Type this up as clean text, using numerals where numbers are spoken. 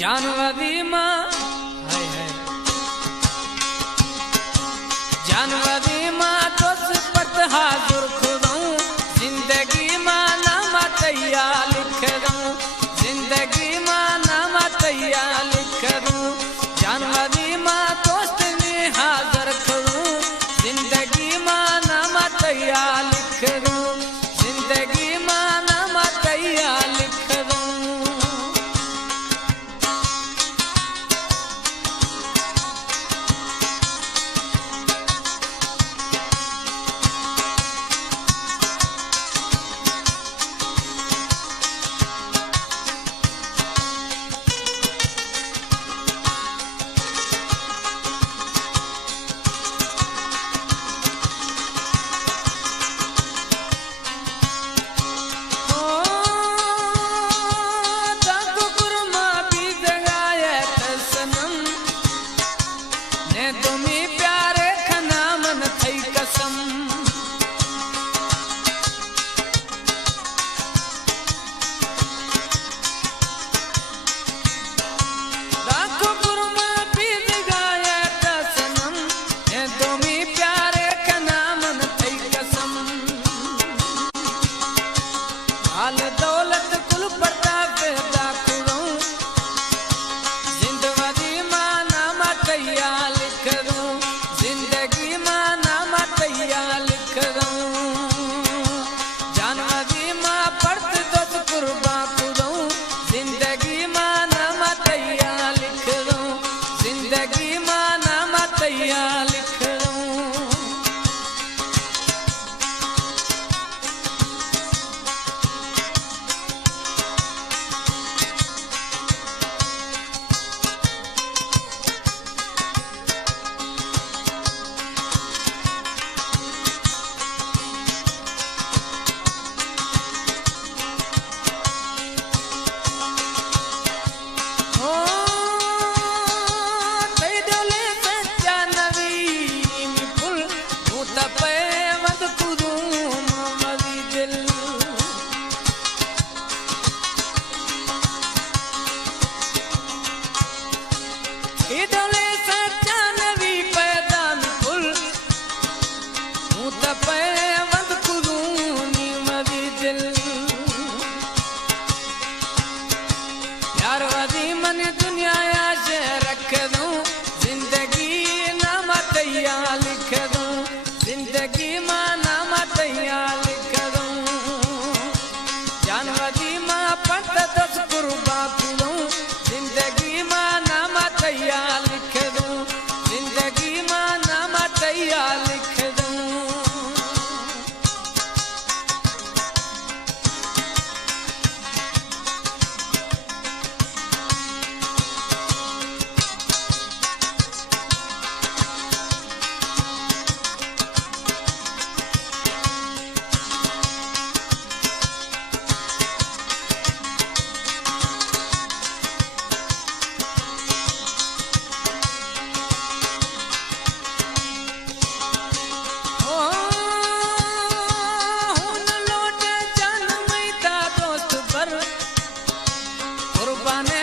जानवरी माँ जानवरी माँ तो सिपत हाजुर खुदूं जिंदगी माँ नाम तैया लिख दूं जिंदगी माँ नाम तैया लिख दूं जानवरी माँ दोस्त ने हाजिर खुदूं जिंदगी माँ नाम तैया लिख दूं जिंदगी माँ नाम तैया लिख दूं। तुम्हें प्यारे खना मन थई कसम लाखों गुरमा पीर गाया कसम तुम्हें प्यारे खना मन थई कसम हाल दौलत कुल पता पैदा करूं जिंदगी मां नाम तैया लिख दूं जिंदगी मां नाम तैया लिख दूं जानवरी मां पढ़त दस कुर्बा दूं जिंदगी मां नाम तैया लिख दूं जिंदगी मां नाम तैया लिख दूं। इदले सच्चा नबी पैदा फुल हूं त पैवंद कुदूनी मदी दिल यार वदी मन दुनिया से रख दूं जिंदगी नाम तैया लिख दूं जिंदगी मां नाम तैया लिख दूं जानवरी मां पत दस कुर्बा दूं जिंदगी मां नाम तैया लिख दूं जिंदगी मां नाम तैया लिख दूं। कुर्बाने